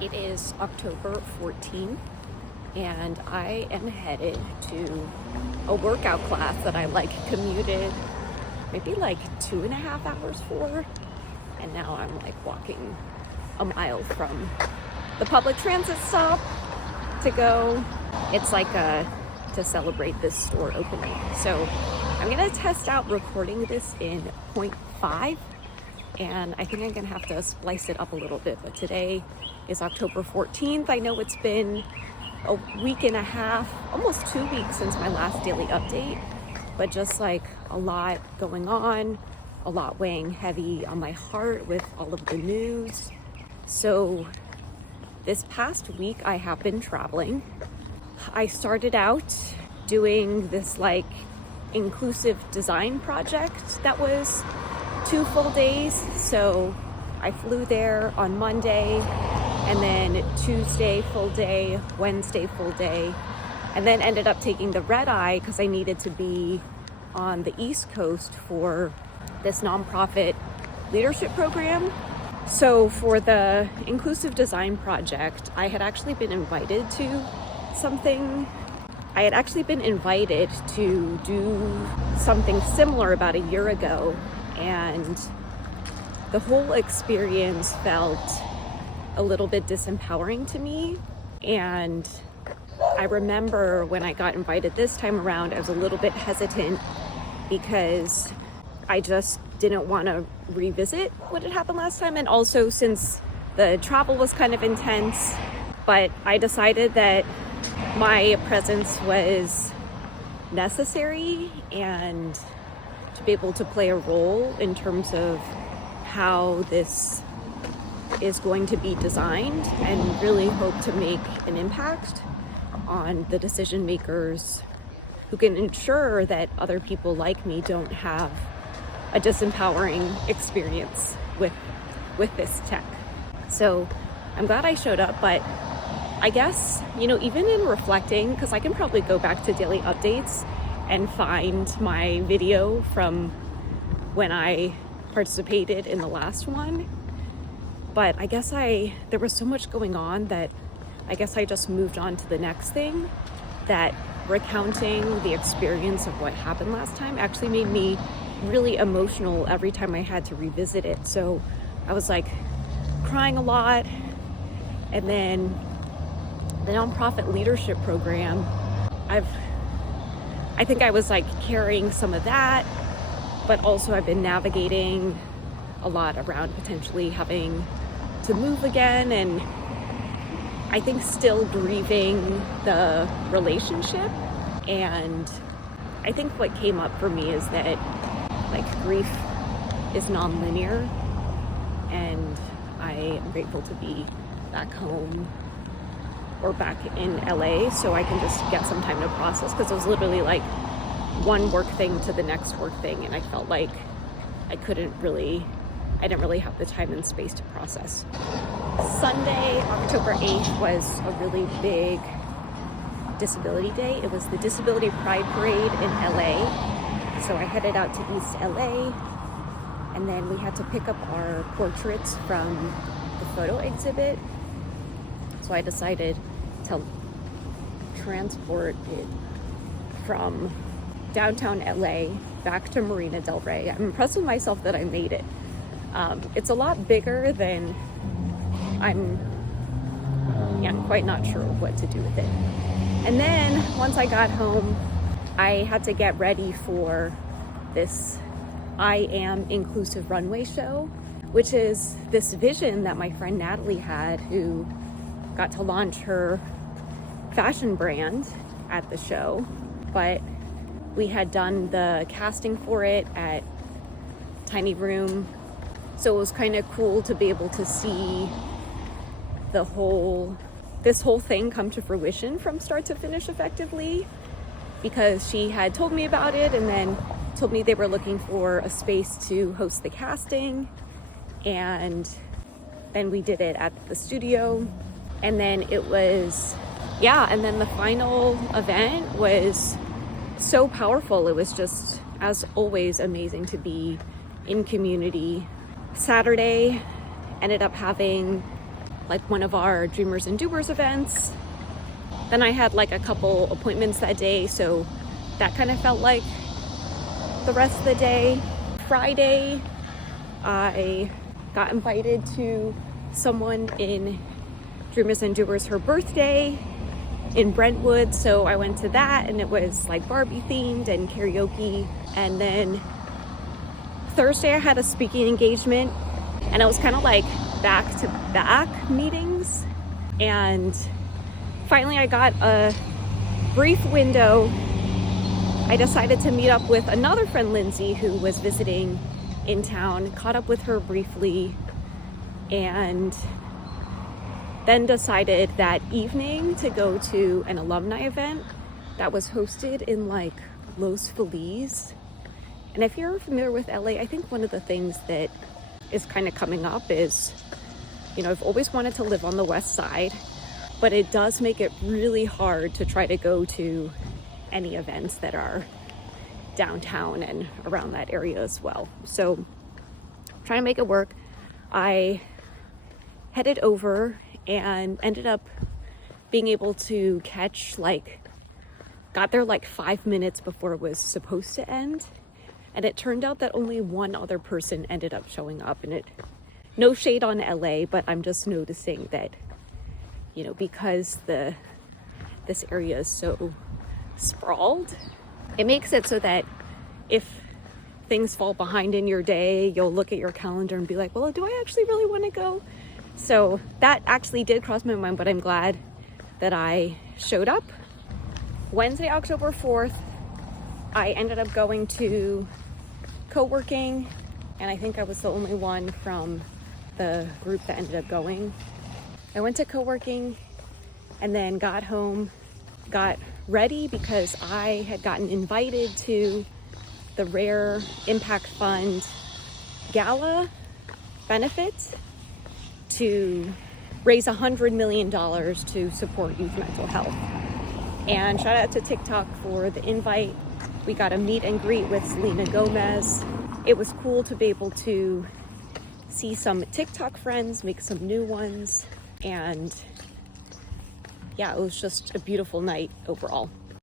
It is October 14th, and I am headed to a workout class that I commuted maybe 2.5 hours for, and now I'm walking a mile from the public transit stop to go. It's to celebrate this store opening. So I'm gonna test out recording this in 0.5, and I think I'm gonna have to splice it up a little bit. But today is October 14th. I know it's been a week and a half, almost 2 weeks since my last daily update, but just a lot going on, a lot weighing heavy on my heart with all of the news. So this past week I have been traveling. I started out doing this inclusive design project that was 2 full days. So I flew there on Monday, and then Tuesday full day, Wednesday full day, and then ended up taking the red eye because I needed to be on the East Coast for this nonprofit leadership program. So for the inclusive design project, I had actually been invited to do something similar about a year ago, and the whole experience felt a little bit disempowering to me. And I remember when I got invited this time around, I was a little bit hesitant because I just didn't want to revisit what had happened last time. And also since the travel was kind of intense, but I decided that my presence was necessary and to be able to play a role in terms of how this is going to be designed, and really hope to make an impact on the decision makers who can ensure that other people like me don't have a disempowering experience with this tech. So I'm glad I showed up, but I guess, even in reflecting, because I can probably go back to daily updates and find my video from when I participated in the last one. But I guess there was so much going on that I guess I just moved on to the next thing, that recounting the experience of what happened last time actually made me really emotional every time I had to revisit it. So I was crying a lot. And then the nonprofit leadership program, I think I was carrying some of that, but also I've been navigating a lot around potentially having to move again, and I think still grieving the relationship. And I think what came up for me is that grief is non-linear, and I am grateful to be back home or back in LA so I can just get some time to process, because it was literally one work thing to the next work thing, and I felt like I didn't really have the time and space to process. Sunday, October 8th was a really big disability day. It was the Disability Pride Parade in LA. So I headed out to East LA, and then we had to pick up our portraits from the photo exhibit. So I decided to transport it from downtown LA back to Marina Del Rey. I'm impressed with myself that I made it. It's a lot bigger than I'm quite not sure what to do with it. And then once I got home, I had to get ready for this I Am Inclusive runway show, which is this vision that my friend Natalie had, who got to launch her fashion brand at the show. But we had done the casting for it at Tiny Room, so it was kind of cool to be able to see this whole thing come to fruition from start to finish effectively, because she had told me about it and then told me they were looking for a space to host the casting, and then we did it at the studio. And then and then the final event was so powerful. It was just, as always, amazing to be in community. Saturday ended up having like one of our Dreamers and Doers events. Then I had like a couple appointments that day, so that kind of felt like the rest of the day. Friday, I got invited to someone in Dreamers and Doers, her birthday in Brentwood, so I went to that, and it was like Barbie themed and karaoke. And then Thursday I had a speaking engagement, and it was kind of like back to back meetings, and finally I got a brief window. I decided to meet up with another friend, Lindsay, who was visiting in town, caught up with her briefly, and then decided that evening to go to an alumni event that was hosted in like Los Feliz. And if you're familiar with LA, I think one of the things that is kind of coming up is, you know, I've always wanted to live on the west side, but it does make it really hard to try to go to any events that are downtown and around that area as well. So trying to make it work, I headed over and ended up being able to catch, got there like 5 minutes before it was supposed to end. And it turned out that only one other person ended up showing up. And no shade on LA, but I'm just noticing that, you know, because this area is so sprawled, it makes it so that if things fall behind in your day, you'll look at your calendar and be like, well, do I actually really want to go? So that actually did cross my mind, but I'm glad that I showed up. Wednesday, October 4th, I ended up going to co-working, and I think I was the only one from the group that ended up going. I went to co-working and then got home, got ready because I had gotten invited to the Rare Impact Fund Gala benefit to raise $100 million to support youth mental health. And shout out to TikTok for the invite. We got a meet and greet with Selena Gomez. It was cool to be able to see some TikTok friends, make some new ones, and yeah, it was just a beautiful night overall.